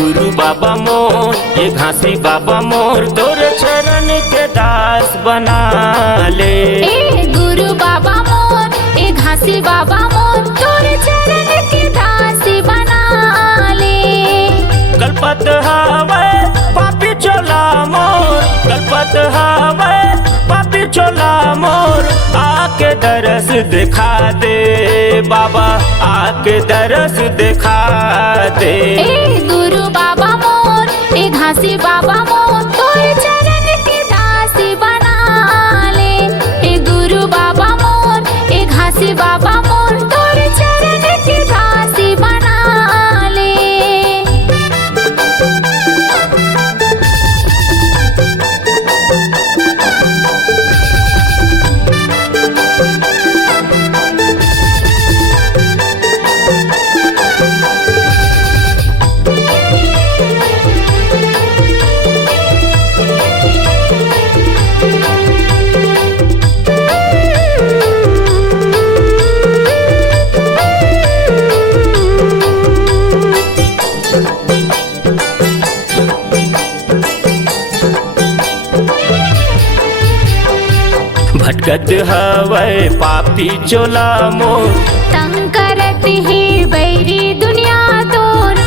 गुरु बाबा मोर, ये घासी बाबा मोर, तोर चरण के दास बना ले। ए गुरु बाबा मोर, ए घासी बाबा मोर, तोर चरण के दास बना ले। कल्पत हावे पापी चोला मोर, कल्पत हावे पापी चोला मोर, आके दरस दिखा दे बाबा, आके दरस दिखा दे। ए गुरु बाबा मोर, ए घासी बाबा मोर, तोर चरण के दास बना ले। ए गुरु बाबा मोर, ए घासी बाबा मोर, तोर चरण के दास बना ले। भटकत हवै पापी चोला मोर, तंग करत ही बैरी दुनिया तोर।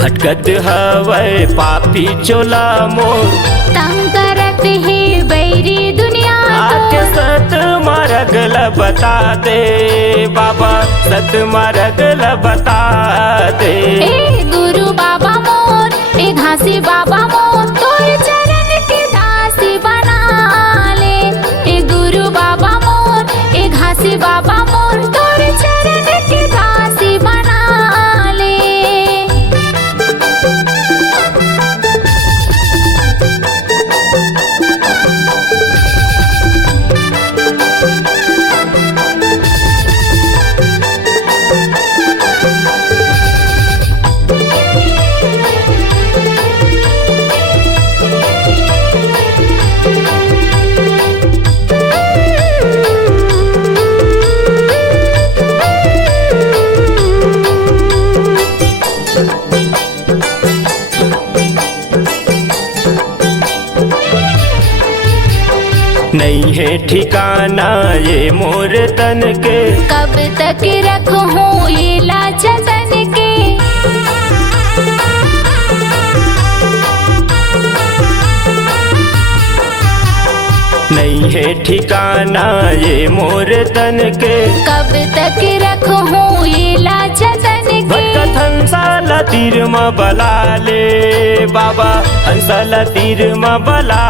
भटकत हवै पापी चोला मोर, तंग करत ही बैरी दुनिया आके तोर। सत मार्ग ल बता दे बाबा, सत मार्ग ल बता दे। ए गुरु बाबा मोर, ए घासी बाबा मोर, तोर चरण के दास बना ले। ए गुरु बाबा मोर, ए घासी बाबा मोर, तोर चरण के दास बना ले। नहीं है ठिकाना ये मोर तन के, कब तक रखूं ये लाज तन के। नहीं है ठिकाना ये मोर तन के, कब तक रखूं ये लाज तन के। भटकत हंसाला तीर म बला ले बाबा, हंसाला तीर म बला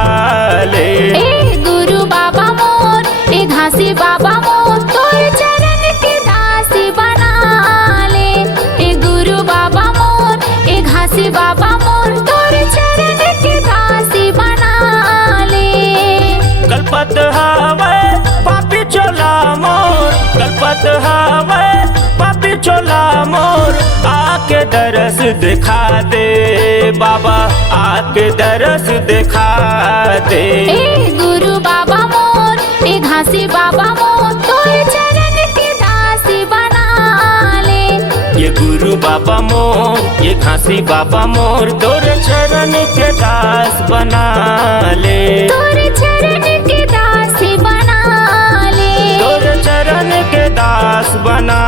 ले। ए गुरु बाबा मोर, ए घासी बाबा मोर, तोर चरण के दास बना ले। ए गुरु बाबा मोर, ए घासी बाबा मोर, तोर चरण के दास बना ले। कल्पत हावे पापी चोला मोर, कल्पत हावे पापी चोला मोर, आके दरस दिखा दे बाबा, आके दरस दिखा दे। ए गुरु बाबा मोर, ए घासी बाबा मोर, तोर चरण के दास बना ले। ये गुरु बाबा मोर, ये घासी बाबा मोर, तोर चरण के दास बना ले। तोर चरण के दास बना ले। तोर चरण के दास बना